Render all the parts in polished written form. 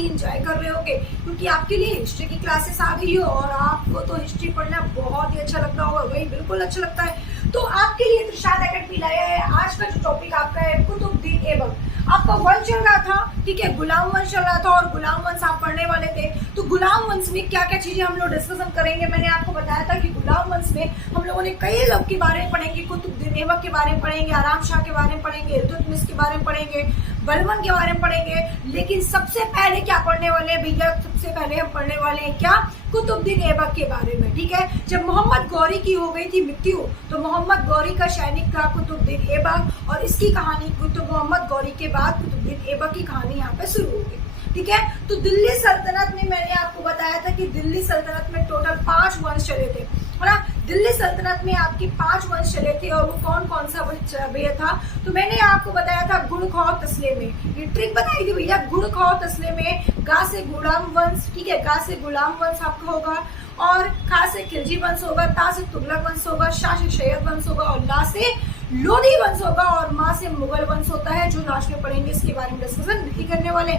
ही enjoy कर रहे होगे, क्योंकि आपके लिए हिस्ट्री की क्लासेस आ गई हो और आपको तो हिस्ट्री पढ़ना बहुत ही अच्छा लगता होगा। वही बिल्कुल अच्छा लगता है। तो आपके लिए इरशाद एकेडमी लाया है। आज का जो टॉपिक आपका है कुतुबुद्दीन ऐबक। आपका वंश चल रहा था, ठीक है, गुलाम वंश चल रहा था और गुलाम वंश आप पढ़ने वाले थे। तो गुलाम वंश में क्या क्या चीजें हम लोग डिस्कशन करेंगे, मैंने आपको बताया था कि गुलाम वंश में हम लोगों ने कई लोग के बारे में पढ़ेंगे। कुतुबुद्दीन ऐबक के बारे में पढ़ेंगे, आराम शाह के बारे में पढ़ेंगे, इल्तुतमिश के बारे में पढ़ेंगे, बलबन के बारे में पढ़ेंगे। लेकिन सबसे पहले क्या पढ़ने वाले हैं भैया? सबसे पहले हम पढ़ने वाले हैं क्या? कुतुबुद्दीन ऐबक के बारे में, ठीक है। जब मोहम्मद गौरी की हो गई थी मृत्यु, तो मोहम्मद गौरी का सैनिक था कुतुबुद्दीन ऐबक, और इसकी कहानी मोहम्मद गौरी के बाद कुतुबुद्दीन ऐबक की कहानी यहाँ पे शुरू हो गई, ठीक है। तो दिल्ली सल्तनत में मैंने आपको बताया था कि दिल्ली सल्तनत में टोटल 5 वंश चले थे, है ना। दिल्ली सल्तनत में आपके 5 वंश चले थे, और वो कौन कौन सा वंश था? तो मैंने आपको बताया था गुड़ खाओ तस्ले में, ये ट्रिक बताई थी भैया। गुड़ खाओ तस्ले में गा से गुलाम वंश, ठीक है, गा से गुलाम वंश आपका होगा, और खा से खिलजी वंश होगा, ता से तुगलक वंश होगा, शाह से सैयद वंश होगा, और ला से लोधी वंश होगा, और माँ से मुगल वंश होता है, जो लास्ट में पढ़ेंगे। इसके बारे में डिस्कशन नहीं करने वाले,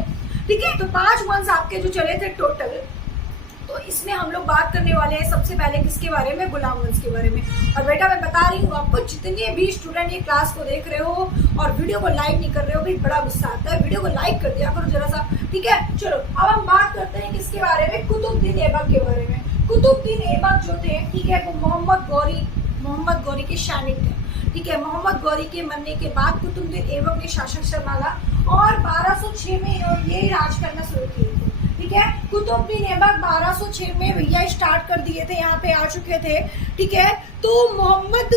ठीक है। तो 5 वंश आपके जो चले थे टोटल, तो इसमें हम लोग बात करने वाले हैं सबसे पहले किसके बारे में? गुलाम वंश के बारे में। और बेटा मैं बता रही हूँ आपको, जितने भी स्टूडेंट ये क्लास को देख रहे हो और वीडियो को लाइक नहीं कर रहे हो, भी बड़ा गुस्सा आता है, वीडियो को लाइक कर दिया करो जरा सा, ठीक है। चलो अब हम बात करते हैं किसके बारे में? कुतुबुद्दीन ऐबक के बारे में। कुतुबुद्दीन ऐबक जो थे, ठीक है, वो मोहम्मद गौरी के सैनिक थे, ठीक है। मोहम्मद गौरी के मरने के बाद कुतुबुद्दीन ऐबक ने शासन संभाला और 1206 में ये राज करना शुरू किए थे, ठीक है। कुतुबुद्दीन ऐबक 1206 में भैया स्टार्ट कर दिए थे, यहाँ पे आ चुके थे, ठीक है। तो मोहम्मद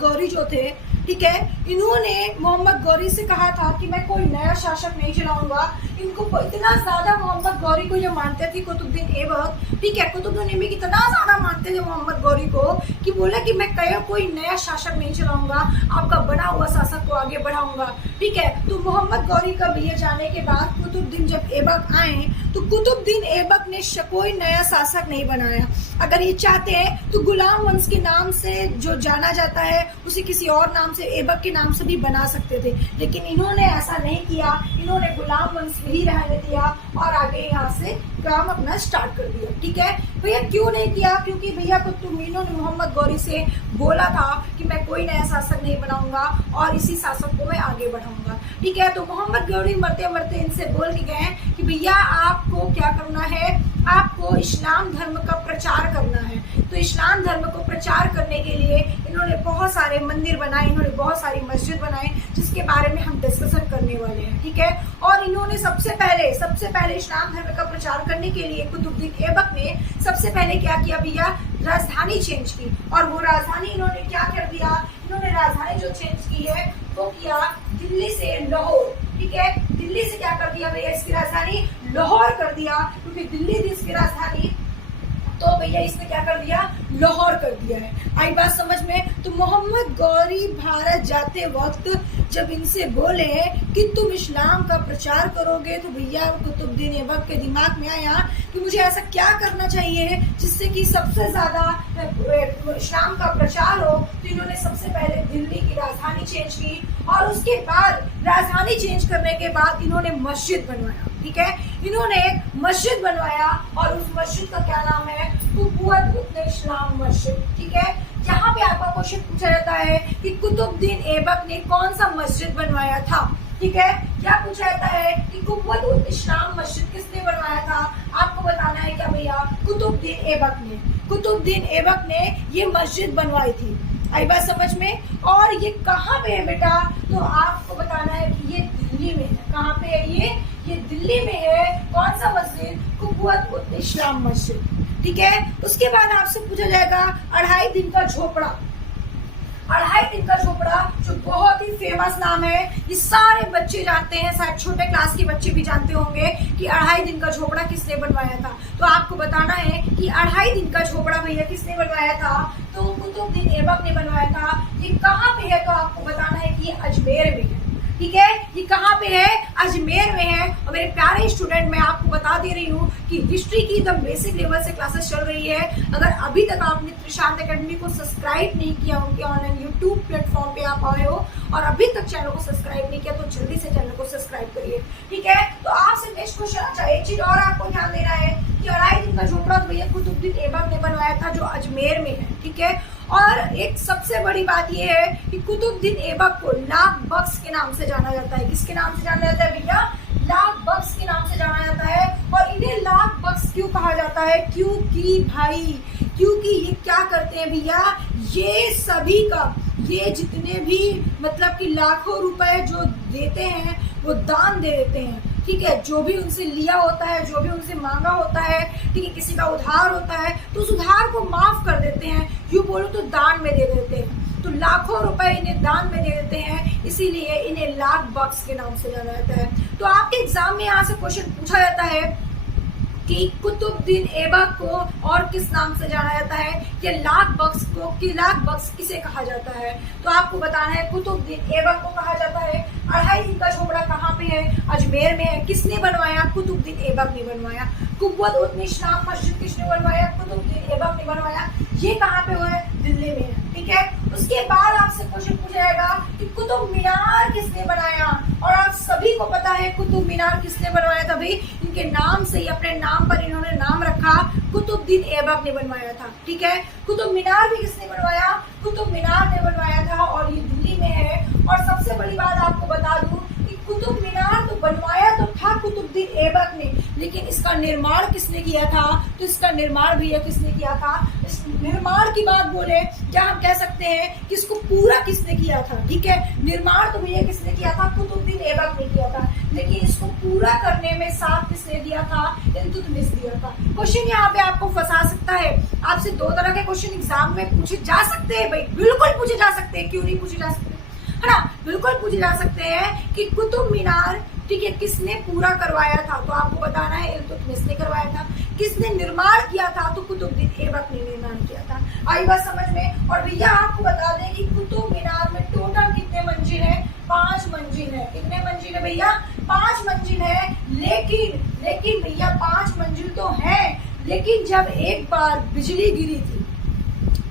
गौरी जो थे, ठीक है, इन्होंने मोहम्मद गौरी से कहा था कि मैं कोई नया शासक नहीं चलाऊंगा। इनको इतना ज्यादा मोहम्मद गौरी को जो मानते थे कुतुबुद्दीन ऐबक, ठीक है, कुतुबुद्दीन ऐबक इतना ज्यादा मानते थे मोहम्मद गौरी को कि बोला कि मैं कोई नया शासक नहीं चलाऊंगा, आपका बना हुआ शासक को आगे बढ़ाऊंगा, ठीक है। तो मोहम्मद गौरी का भैया जाने के बाद कुतुबुद्दीन जब ऐबक आए, तो कुतुबुद्दीन ऐबक ने कोई नया शासक नहीं बनाया। अगर ये चाहते हैं तो गुलाम वंश के नाम से जो जाना जाता है उसे किसी और नाम से, ऐबक के नाम से भी बना सकते थे, लेकिन इन्होंने ऐसा नहीं किया। इन्होंने गुलाम वंश ही रहने दिया और आगे यहाँ से काम अपना स्टार्ट कर दिया, ठीक है। भैया क्यों नहीं किया? क्योंकि भैया इन्होंने मोहम्मद गौरी से बोला था कि मैं कोई नया शासक नहीं बनाऊंगा और इसी शासक को मैं आगे बढ़ाऊंगा, ठीक है। तो मोहम्मद गौरी मरते मरते इनसे बोल के गए कि भैया आपको क्या करना है? आपको इस्लाम धर्म का प्रचार करना है। तो इस्लाम धर्म को प्रचार करने के लिए इन्होंने बहुत सारे मंदिर बनाए, इन्होंने बहुत सारी मस्जिद बनाए, जिसके बारे में हम डिस्कशन करने वाले हैं, ठीक है। और इन्होंने सबसे पहले इस्लाम धर्म का प्रचार करने के लिए कुतुबुद्दीन ऐबक ने सबसे पहले क्या किया भैया? राजधानी चेंज की। और वो राजधानी इन्होंने क्या कर दिया? इन्होंने राजधानी जो चेंज की है वो किया दिल्ली से लाहौर, ठीक है। दिल्ली से क्या कर दिया भैया? इसकी राजधानी लाहौर कर दिया, क्योंकि दिल्ली थी इसकी राजधानी, तो भैया इसने क्या कर दिया? लाहौर कर दिया है। आई बात समझ में? तो मोहम्मद गौरी भारत जाते वक्त जब इनसे बोले कि तुम इस्लाम का प्रचार करोगे, तो भैया कुतुबुद्दीन ऐबक के दिमाग में आया कि मुझे ऐसा क्या करना चाहिए जिससे कि सबसे ज्यादा इस्लाम का प्रचार हो। तो इन्होंने सबसे पहले दिल्ली की राजधानी चेंज की, और उसके बाद राजधानी चेंज करने के बाद इन्होंने मस्जिद बनवाया, ठीक है। इन्होंने मस्जिद बनवाया और उस मस्जिद का क्या नाम है? कुतुबुद्दीन मस्जिद, ठीक है। यहाँ पे आपका क्वेश्चन पूछा जाता है कि कुतुबुद्दीन ऐबक ने कौन सा मस्जिद बनवाया था, ठीक है। क्या पूछा जाता है कि कुतुबुद्दीन मस्जिद किसने बनवाया था? आपको बताना है क्या भैया? कुतुबुद्दीन ऐबक ने ये मस्जिद बनवाई थी। आई बात समझ में? और ये कहाँ पे है बेटा? तो आपको बताना है कि ये दिल्ली में है। कहाँ पे है ये दिल्ली में है। कौन सा मस्जिद? कुतुबुद्दीन मस्जिद, ठीक है। उसके बाद आपसे पूछा जाएगा 2.5 दिन का झोपड़ा। 2.5 दिन का झोपड़ा जो बहुत ही फेमस नाम है, ये सारे बच्चे जानते हैं, शायद छोटे क्लास के बच्चे भी जानते होंगे कि 2.5 दिन का झोपड़ा किसने बनवाया था। तो आपको बताना है कि 2.5 दिन का झोपड़ा भैया किसने बनवाया था? तो कुतुबुद्दीन ऐबक ने बनवाया था। ये कहाँ पे है? तो आपको बताना है कि ये अजमेर में है, ठीक है। ये कहाँ पे है? अजमेर में है। और मेरे प्यारे स्टूडेंट, मैं आपको बता दे रही हूँ कि हिस्ट्री की एकदम बेसिक लेवल से क्लासेस चल रही है। अगर अभी तक आपने त्रिशांत एकेडमी को सब्सक्राइब नहीं किया, उनके ऑनलाइन यूट्यूब प्लेटफॉर्म पे आप आए हो और अभी तक चैनल को सब्सक्राइब नहीं किया, तो जल्दी से चैनल को सब्सक्राइब करिए, ठीक है। तो आपसे नेक्स्ट क्वेश्चन, अच्छा एक चीज और आपको ध्यान देना है कि अलाउद्दीन का झोपड़ा तो भैया कुतुबुद्दीन ऐबक ने बनवाया था, जो अजमेर में है, ठीक है। और एक सबसे बड़ी बात यह है कि कुतुबुद्दीन ऐबक को लाख बख्श के नाम से जाना जाता है। किसके नाम से जाना जाता है भैया? लाख बख्श के नाम से जाना जाता है। और इन्हें लाख बख्श क्यों कहा जाता है? क्योंकि ये क्या करते हैं भैया, ये सभी का, ये जितने भी मतलब कि लाखों रुपए जो देते हैं वो दान दे देते हैं, ठीक है। जो भी उनसे लिया होता है, जो भी उनसे मांगा होता है, ठीक है, किसी का उधार होता है तो उस उधार को माफ कर देते हैं, यूं बोलो तो दान में दे देते हैं। तो लाखों रुपए इन्हें दान में दे देते हैं, इसीलिए इन्हें लाख बख्श के नाम से जाना जाता है। तो आपके एग्जाम में यहाँ से क्वेश्चन पूछा जाता है कि कुतुबुद्दीन ऐबक को और किस नाम से जाना जाता है, या लाख बख्श को, कि लाख बख्श किसे कहा जाता है? तो आपको बताना है कुतुबुद्दीन ऐबक को कहा जाता है। अढ़ाई दिन का झोपड़ा कहाँ पे है? अजमेर में है। किसने बनवाया? कुतुबुद्दीन ऐबक ने बनवाया। कुव्वत उल इस्लाम मस्जिद किसने बनवाया? कुतुबुद्दीन ऐबक ने बनवाया। ये कहाँ पे है? दिल्ली में है, ठीक है। उसके बाद आपसे क्वेश्चन पूछा जाएगा कि कुतुब मीनार किसने बनाया? और आप सभी को पता है कुतुब मीनार किसने बनवाया था भाई? इनके नाम से ही, अपने नाम पर इन्होंने नाम रखा, कुतुबुद्दीन ऐबक ने बनवाया था, ठीक है। कुतुब मीनार भी किसने बनवाया? कुतुब मीनार ने बनवाया था, और ये दिल्ली में है। और सबसे बड़ी बात आपको बता दूं कि कुतुब मीनार तो बनवाया तो था कुतुबुद्दीन ऐबक ने, लेकिन इसका निर्माण किसने किया था? तो इसका निर्माण भैया किसने किया था? इस निर्माण की बात बोले, क्या हम कह सकते हैं कि इसको पूरा किसने किया था? ठीक है, निर्माण तो भैया किसने किया था? कुतुबुद्दीन ऐबक ने किया था, लेकिन इसको पूरा करने में साथ किसने दिया था? इल्तुतमिश दिया था। क्वेश्चन यहाँ पे आपको फंसा सकता है। आपसे दो तरह के क्वेश्चन एग्जाम में पूछे जा सकते हैं भाई, बिल्कुल पूछे जा सकते हैं, क्यों नहीं पूछे जा सकते, है ना? बिल्कुल पूछे जा सकते हैं कि कुतुब मीनार, ठीक है, किसने पूरा करवाया था? तो आपको बताना है इल्तुतमिश ने करवाया था। किसने निर्माण किया था? तो कुतुबुद्दीन ऐबक ने निर्माण किया था। आई बात समझ में? और भैया आपको बता दें कि कुतुब मीनार में टोटल कितने मंजिल है? 5 मंजिल है। कितने मंजिल है भैया? 5 मंजिल है। लेकिन भैया 5 मंजिल तो है, लेकिन जब एक बार बिजली गिरी थी,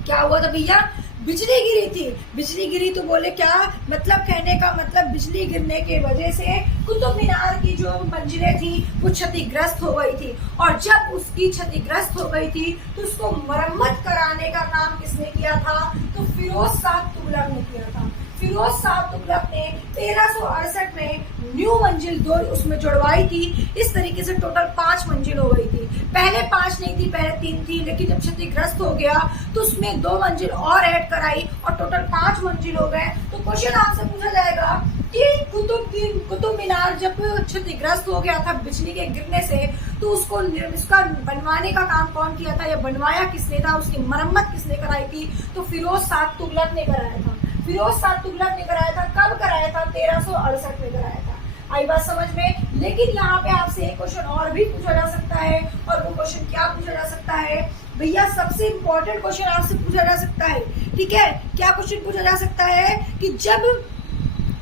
क्या हुआ था भैया? बिजली गिरी थी। बिजली गिरी तो बोले क्या मतलब? कहने का मतलब बिजली गिरने के वजह से कुतुब मीनार की जो मंजिलें थी वो क्षतिग्रस्त हो गई थी। और जब उसकी क्षतिग्रस्त हो गई थी तो उसको मरम्मत कराने का काम किसने किया था? तो फिरोज शाह तुगलक ने किया था। फिरोज शाह तुगलक ने 1368 में न्यू मंजिल 2 उसमें जुड़वाई थी। इस तरीके से टोटल 5 मंजिल हो गई थी। पहले 5 नहीं थी, पहले 3 थी, लेकिन जब क्षतिग्रस्त हो गया तो उसमें 2 मंजिल और ऐड कराई और टोटल 5 मंजिल हो गए। तो क्वेश्चन आपसे पूछा जाएगा कि कुतुब मीनार जब क्षतिग्रस्त हो गया था बिजली के गिरने से, तो उसका बनवाने का काम कौन किया था, या बनवाया किसने था, उसकी मरम्मत किसने कराई थी? तो फिरोज शाह तुगलक ने कराया था। फिरोज शाह तुगलक ने कराया था। कब कराया था? 1368 में कराया था। आई बात समझ में? लेकिन यहाँ पे आपसे एक क्वेश्चन और भी पूछा जा सकता है, और वो क्वेश्चन क्या पूछा जा सकता है भैया? सबसे इंपॉर्टेंट क्वेश्चन आपसे पूछा जा सकता है, ठीक है। क्या क्वेश्चन पूछा जा सकता है कि जब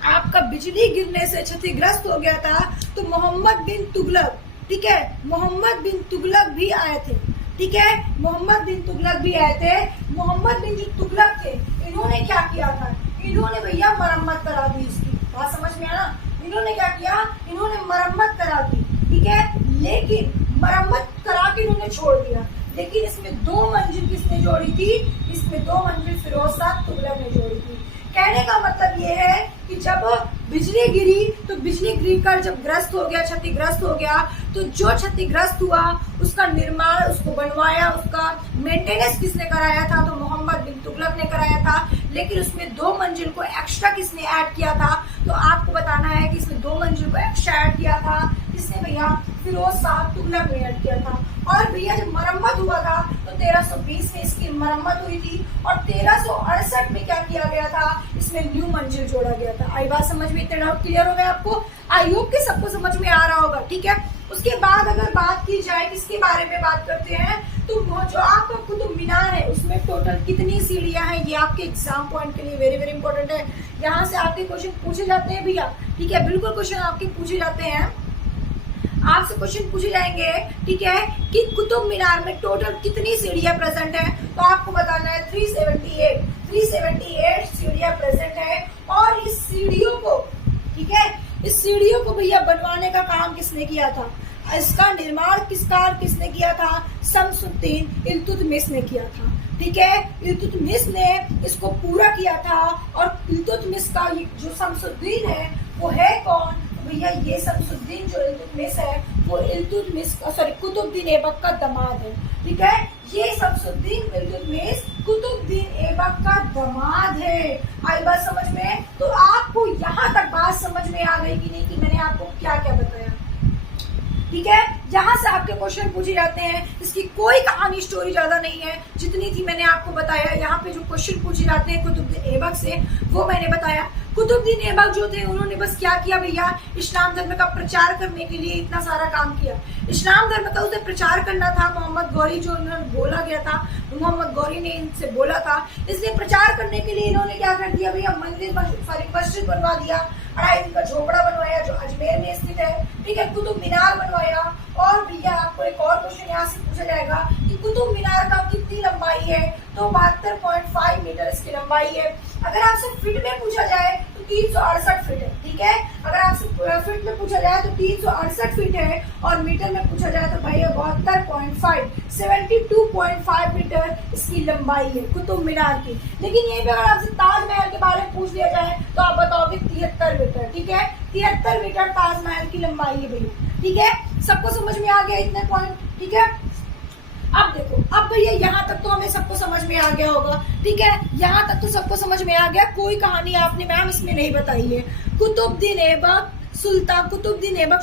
आपका बिजली गिरने से क्षतिग्रस्त हो गया था तो मोहम्मद बिन तुगलक, ठीक है, मोहम्मद बिन तुगलक भी आए थे, ठीक है, मोहम्मद बिन तुगलक भी आए थे। मोहम्मद बिन जो तुगलक थे, इन्होंने क्या किया था? इन्होंने भैया मरम्मत करा दी इसकी। बात समझ में आया? इन्होंने क्या किया? इन्होंने मरम्मत करा दी, ठीक है, लेकिन मरम्मत करा के इन्होंने छोड़ दिया। लेकिन इसमें 2 मंजिल किसने जोड़ी थी? इसमें 2 मंजिल फिरोज शाह तुगलक ने जोड़ी थी। कहने का मतलब ये है कि जब बिजली गिरी तो बिजली गिरकर जब ग्रस्त हो गया, क्षतिग्रस्त हो गया, तो जो क्षतिग्रस्त हुआ उसका निर्माण, उसको बनवाया, उसका मेंटेनेंस किसने कराया था? तो मोहम्मद बिन तुगलक ने कराया था। लेकिन उसमें 2 मंजिल को एक्स्ट्रा किसने ऐड किया था? तो आपको बताना है कि इसमें 2 मंजिल को एक्स्ट्रा ऐड किया था किसने भैया? फिरोज शाह तुगलक ने ऐड किया था। और भैया जब मरम्मत हुआ था तो 1320 में इसकी मरम्मत हुई थी, और 1368 में क्या किया गया था? इसमें न्यू मंजिल जोड़ा गया था। आई बात समझ में? इतना डाउट क्लियर हो गया आपको? आई होप कि सबको समझ में आ रहा होगा, ठीक है। उसके बाद अगर बात की जाए किसके बारे में बात करते हैं, तो जो आपका कुतुब मीनार है उसमें टोटल कितनी सीढ़ियां हैं, ये आपके एग्जाम पॉइंट के लिए वेरी वेरी इंपॉर्टेंट है। यहाँ से आपके क्वेश्चन पूछे जाते हैं भैया, ठीक है, बिल्कुल क्वेश्चन आपके पूछे जाते हैं, आपसे क्वेश्चन पूछे जाएंगे, ठीक है, कि कुतुब मीनार में टोटल कितनी सीढ़ियां प्रेजेंट है, तो आपको बताना है 378 सीढ़ियां प्रेजेंट है। और इस सीढ़ियों को, ठीक है, इस सीढ़ियों को भैया बनवाने का काम किसने किया था, इसका निर्माण किसने किया था, शमसुद्दीन इल्तुतमिश ने किया था, ठीक है, इल्तुतमिश ने इसको पूरा किया था। और इल्तुतमिश का जो शमसुद्दीन है वो है कौन, भैया ये शमसुद्दीन जो इल्तुतमिश है वो कुतुबुद्दीन ऐबक का दामाद है, ठीक है, ये शमसुद्दीन इल्तुतमिश कुतुबुद्दीन ऐबक का दामाद है। आई बात समझ में, तो आपको यहाँ तक बात समझ में आ गई कि नहीं, कि मैंने आपको क्या क्या बताया, ठीक है। यहाँ से आपके क्वेश्चन पूछे जाते हैं, इसकी कोई कहानी स्टोरी ज्यादा नहीं है, जितनी थी मैंने आपको बताया। यहाँ पे जो क्वेश्चन पूछे जाते हैं कुतुबुद्दीन ऐबक से वो मैंने बताया। कुतुबुद्दीन ऐबक जो थे उन्होंने बस क्या किया भैया, इस्लाम धर्म का प्रचार करने के लिए इतना सारा काम किया। इस्लाम धर्म का उसे प्रचार करना था, मोहम्मद गौरी जो उन्होंने बोला गया था, मोहम्मद गौरी ने इनसे बोला था, इसलिए प्रचार करने के लिए इन्होंने क्या कर दिया भैया, मस्जिद बनवा दिया, 2.5 दिन का झोपड़ा बनवाया जो अजमेर में स्थित है, ठीक है, कुतुब मीनार बनवाया। और भैया आपको एक और क्वेश्चन यहाँ से पूछा जाएगा कि कुतुब मीनार का कितनी लंबाई है, तो 72.5 मीटर इसकी लंबाई है। अगर आपसे फीट में पूछा जाए तो 368 फीट है, ठीक है, अगर आपसे फीट में पूछा जाए तो 368 फीट है, और मीटर में पूछा जाए तो भैया 72.5 मीटर इसकी लंबाई है कुतुब मीनार की। लेकिन ये भी अगर आपसे ताजमहल के बारे में पूछ लिया जाए तो आप बताओगे 73 मीटर, ठीक है, 73 मीटर ताजमहल की लंबाई है भैया, ठीक है, सबको समझ में आ गया इतने पॉइंट, ठीक है। अब देखो, अब भैया यहाँ तक तो हमें सबको समझ में आ गया होगा, ठीक है, यहाँ तक तो सबको समझ में आ गया, कोई कहानी आपने मैम इसमें नहीं बताई है। कुतुबुद्दीन ऐबक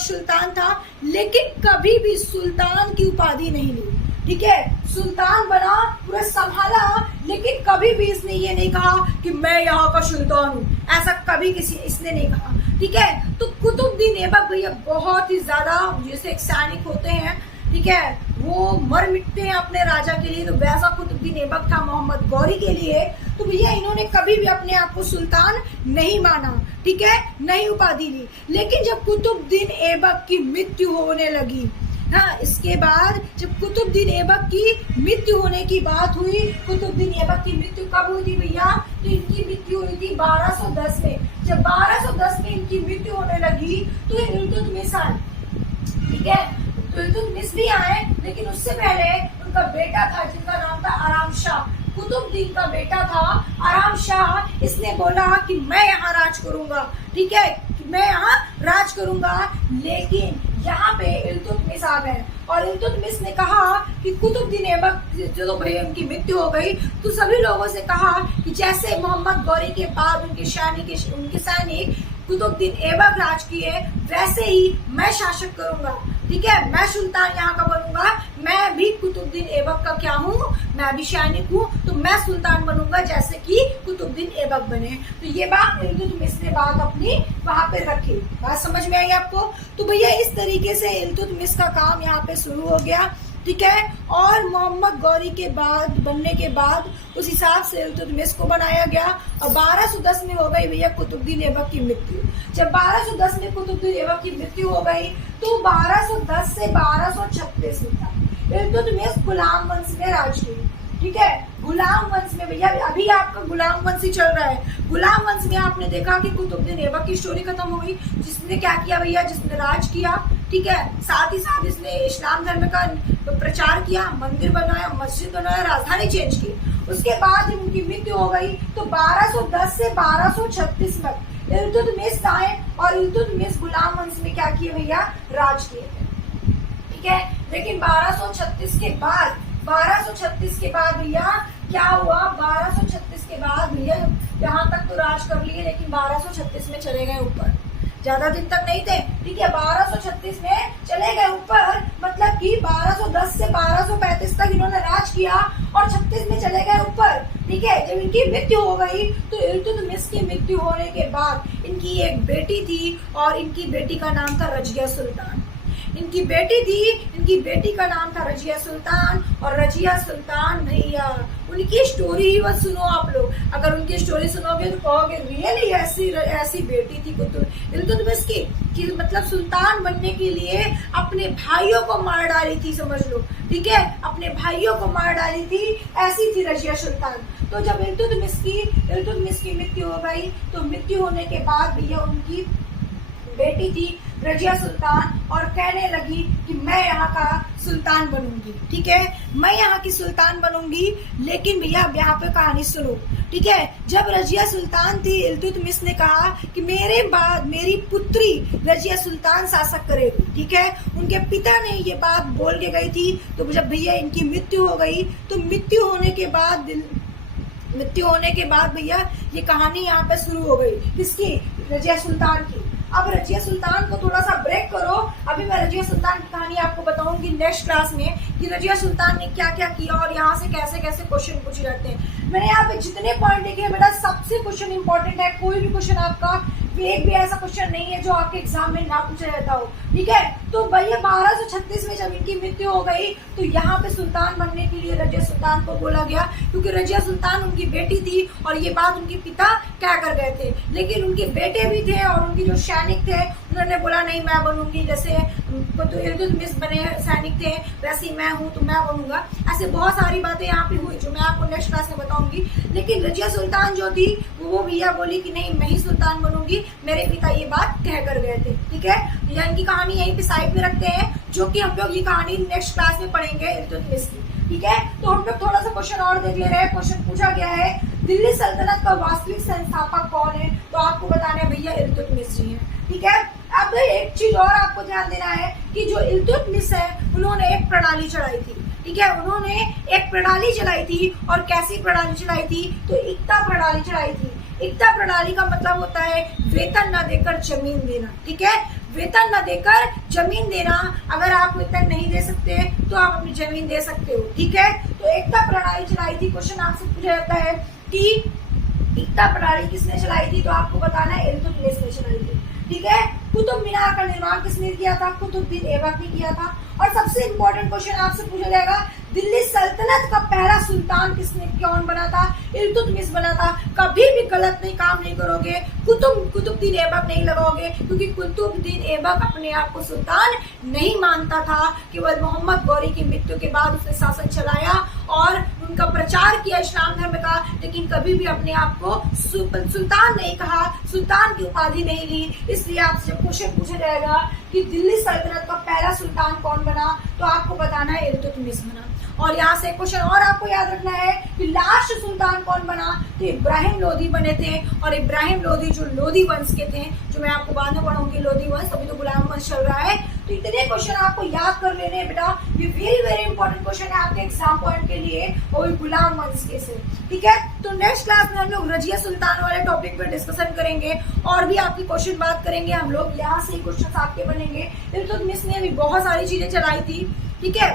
सुल्तान था, लेकिन कभी भी सुल्तान की उपाधि नहीं ली, ठीक है, सुल्तान बना, पूरा संभाला, लेकिन कभी भी इसने ये नहीं कहा कि मैं यहाँ का सुल्तान हूँ, ऐसा कभी इसने नहीं कहा, ठीक है। तो कुतुबुद्दीन ऐबक भैया बहुत ही ज्यादा, जैसे एक सैनिक होते हैं, ठीक है, वो मर मिटते हैं अपने राजा के लिए, तो वैसा कुतुबुद्दीन ऐबक था मोहम्मद गौरी के लिए। तो भैया इन्होंने कभी भी अपने आप को सुल्तान नहीं माना, ठीक है, नहीं उपाधि ली। लेकिन जब कुतुबुद्दीन ऐबक की मृत्यु होने लगी, हाँ, इसके बाद जब कुतुबुद्दीन ऐबक की मृत्यु होने की बात हुई, कुतुबुद्दीन ऐबक की मृत्यु कब हुई थी भैया, तो इनकी मृत्यु हुई थी 1210 में। जब 1210 में इनकी मृत्यु होने लगी तो इल्तुतमिश आए, ठीक है, तो इल्तुतमिश भी आए, लेकिन उससे पहले उनका बेटा था जिनका नाम था आराम शाह, कुतुबुद्दीन का बेटा था आराम शाह। इसने बोला कि मैं यहाँ राज करूंगा, ठीक है, कि मैं यहाँ राज करूंगा, लेकिन यहाँ पे इल्तुतमिश आ गए और इल्तुतमिश ने कहा कि कुतुबुद्दीन ऐबक जो भैया उनकी मृत्यु हो गई, तो सभी लोगों से कहा कि जैसे मोहम्मद गौरी के बाद उनके सैनिक कुतुबुद्दीन ऐबक राज किए, वैसे ही मैं शासक करूंगा, ठीक है, मैं सुल्तान यहाँ का बनूंगा, मैं भी कुतुबुद्दीन ऐबक का क्या हूँ, मैं भी सैनिक हूँ, तो मैं सुल्तान बनूंगा जैसे कि कुतुबुद्दीन ऐबक बने। तो ये बात इल्तुतमिश ने बात अपनी वहां पे रखी, बात समझ में आई आपको। तो भैया इस तरीके से इल्तुतमिश का काम यहाँ पे शुरू हो गया, ठीक है, और मोहम्मद गौरी के बाद बनने के बाद उस हिसाब से इल्तुतमिश को बनाया गया। और 1210 में हो गई भैया कुतुबुद्दीन ऐबक की मृत्यु। जब 1210 में कुतुबुद्दीन ऐबक की मृत्यु हो गई तो 1210 से 1236 तक इल्तुतमिश गुलाम वंश में राज किया, ठीक है, गुलाम वंश में भैया अभी आपका गुलाम वंश ही चल रहा है। गुलाम वंश में आपने देखा कि कुतुबुद्दीन ऐबक की स्टोरी खत्म हो गई, जिसने क्या किया भैया, जिसने राज किया, ठीक है, साथ ही साथ इसने इस्लाम धर्म का प्रचार किया, मंदिर बनाया, मस्जिद बनाया, राजधानी चेंज की। उसके बाद जब उनकी मृत्यु हो गई तो 1210 से 1236 तक इल्तुतमिश आए और इल्तुतमिश गुलाम वंश में क्या किए भैया, राज किए थे, ठीक है। लेकिन 1236 के बाद भैया क्या हुआ, 1236 के बाद भैया यहाँ तक तो राज कर लिए, लेकिन 1236 में चले गए ऊपर, ज्यादा दिन तक नहीं थे, ठीक है, 1236 में चले गए ऊपर, मतलब कि 1210 से 1235 तक इन्होंने राज किया और 36 में चले गए ऊपर, ठीक है। जब इनकी मृत्यु हो गई तो इल्तुतमिश की मृत्यु होने के बाद इनकी एक बेटी थी और इनकी बेटी का नाम था रजिया सुल्तान। इनकी बेटी थी, इनकी बेटी का नाम था रजिया सुल्तान, और रजिया सुल्तान भैया उनकी स्टोरी ही बस सुनो आप लोग। अगर उनकी स्टोरी सुनोगे तो कहोगे रियली ऐसी बेटी थी इल्तुतमिश की कि मतलब सुल्तान बनने के लिए अपने भाइयों को मार डाली थी, समझ लो, ठीक है, अपने भाइयों को मार डाली थी, ऐसी थी रजिया सुल्तान। तो जब इल्तुतमिश की मृत्यु हो गई, तो मृत्यु होने के बाद भैया उनकी बेटी थी रजिया सुल्तान, और कहने लगी कि मैं यहाँ का सुल्तान बनूंगी, ठीक है, मैं यहाँ की सुल्तान बनूंगी। लेकिन भैया अब यहाँ पे कहानी सुनो, ठीक है। जब रजिया सुल्तान थी, इल्तुतमिश ने कहा कि मेरे बाद मेरी पुत्री रजिया सुल्तान शासक करेगी, ठीक है। उनके पिता ने ये बात बोल के गई थी। तो जब भैया इनकी मृत्यु हो गई, तो मृत्यु होने के बाद भैया ये कहानी यहाँ पे शुरू हो गई, किसकी, रजिया सुल्तान की। अब रजिया सुल्तान को थोड़ा सा ब्रेक करो, अभी मैं रजिया सुल्तान की कहानी आपको बताऊंगी नेक्स्ट क्लास में कि रजिया सुल्तान ने क्या क्या किया और यहाँ से कैसे कैसे क्वेश्चन पूछे जाते हैं। मैंने यहाँ पे जितने पॉइंट लिखे हैं बेटा, सबसे क्वेश्चन इंपॉर्टेंट है। कोई भी क्वेश्चन आपका एक भी ऐसा क्वेश्चन नहीं है जो आपके एग्जाम में ना पूछा जाता हो, ठीक है। तो भैया 1236 में जब इनकी मृत्यु हो गई, तो यहाँ पे सुल्तान बनने के लिए रजिया सुल्तान को बोला गया, क्योंकि रजिया सुल्तान उनकी बेटी थी और ये बात उनके पिता क्या कर गए थे। लेकिन उनके बेटे भी थे और उनके जो सैनिक थे उन्होंने बोला नहीं मैं बनूंगी, जैसे तो इल्तुतमिश बने सैनिक थे वैसे मैं हूँ तो मैं बनूंगा। ऐसे बहुत सारी बातें यहाँ पे हुई जो मैं आपको नेक्स्ट क्लास में बताऊंगी। लेकिन रजिया सुल्तान जो थी वो भैया बोली कि नहीं मैं ही सुल्तान बनूंगी, मेरे पिता ये बात कह कर गए थे, ठीक है। या इनकी कहानी यहीं पे साइड में रखते हैं, जो कि हम लोग ये कहानी नेक्स्ट क्लास में पढ़ेंगे इल्तुतमिश की, ठीक है। तो हम लोग थोड़ा सा क्वेश्चन और देख ले रहे हैं। क्वेश्चन पूछा गया है दिल्ली सल्तनत का वास्तविक संस्थापक कौन है, तो आपको बताना है भैया इल्तुतमिश जी है, ठीक है। अब एक चीज और आपको ध्यान देना है कि जो इल्तुतमिश है उन्होंने एक प्रणाली चलाई थी, ठीक है, उन्होंने एक प्रणाली चलाई थी। और कैसी प्रणाली चलाई थी, तो इक्ता प्रणाली चलाई थी। इक्ता प्रणाली का मतलब होता है वेतन न देकर जमीन देना, ठीक है, वेतन न देकर जमीन देना। अगर आप वेतन नहीं दे सकते तो आप अपनी जमीन दे सकते हो, ठीक है। तो एकता प्रणाली चलाई थी। क्वेश्चन आपसे पूछा जाता है कि एकता प्रणाली किसने चलाई थी, तो आपको बताना है इल्तुतमिश ने चलाई थी, ठीक है। कुतुब मीनार का निर्माण किसने किया था, कुतुबुद्दीन ऐबक ने किया था। और सबसे इम्पोर्टेंट क्वेश्चन आपसे पूछा जाएगा दिल्ली सल्तनत का पहला सुल्तान किसने कौन बना था, इल्तुतमिश बना था। कभी भी गलत नहीं काम नहीं करोगे, कुतुबुद्दीन ऐबक नहीं लगाओगे, क्योंकि कुतुबुद्दीन ऐबक अपने आप को सुल्तान नहीं मानता था। केवल मोहम्मद गौरी की मृत्यु के बाद उसने शासन चलाया और उनका प्रचार किया इस्लाम धर्म का, लेकिन कभी भी अपने आप को सुल्तान नहीं कहा, सुल्तान की उपाधि नहीं ली। इसलिए आपसे जब क्वेश्चन पूछा जाएगा कि दिल्ली सल्तनत का पहला सुल्तान कौन बना, तो आपको बताना है इल्तुतमिश बना। और यहाँ से क्वेश्चन और आपको याद रखना है कि लास्ट सुल्तान कौन बना, तो इब्राहिम लोदी बने थे। और इब्राहिम लोदी जो लोदी वंश के थे, जो मैं आपको बाद में पढ़ाऊंगी लोदी वंश, अभी तो गुलाम वंश चल रहा है। तो इतने क्वेश्चन आपको याद कर लेने हैं बेटा, ये वेरी वेरी इंपॉर्टेंट क्वेश्चन है आपके एग्जाम पॉइंट के लिए, वो भी गुलाम वंश के से, ठीक है। तो नेक्स्ट क्लास में हम लोग रजिया सुल्तान वाले टॉपिक पे डिस्कशन करेंगे और भी आपकी क्वेश्चन बात करेंगे हम लोग, यहाँ से ही क्वेश्चन आपके बनेंगे। इल्तुतमिश ने भी बहुत सारी चीजें चलाई थी, ठीक है,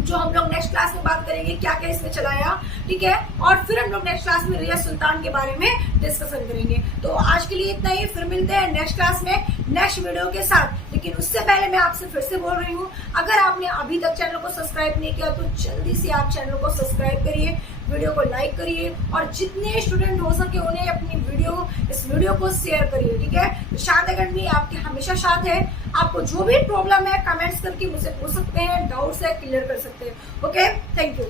जो हम लोग नेक्स्ट क्लास में बात करेंगे क्या क्या इसने चलाया, ठीक है। और फिर हम लोग नेक्स्ट क्लास में रजिया सुल्तान के बारे में डिस्कशन करेंगे। तो आज के लिए इतना ही, फिर मिलते हैं नेक्स्ट क्लास में नेक्स्ट वीडियो के साथ। लेकिन उससे पहले मैं आपसे फिर से बोल रही हूँ, अगर आपने अभी तक चैनल को सब्सक्राइब नहीं किया तो जल्दी से आप चैनल को सब्सक्राइब करिए, वीडियो को लाइक करिए और जितने स्टूडेंट हो सके उन्हें अपनी इस वीडियो को शेयर करिए, ठीक है। शांत अकेडमी आपके हमेशा साथ है। आपको जो भी प्रॉब्लम है कमेंट्स करके मुझसे पूछ सकते हैं, डाउट्स है क्लियर कर सकते हैं। Okay, thank you.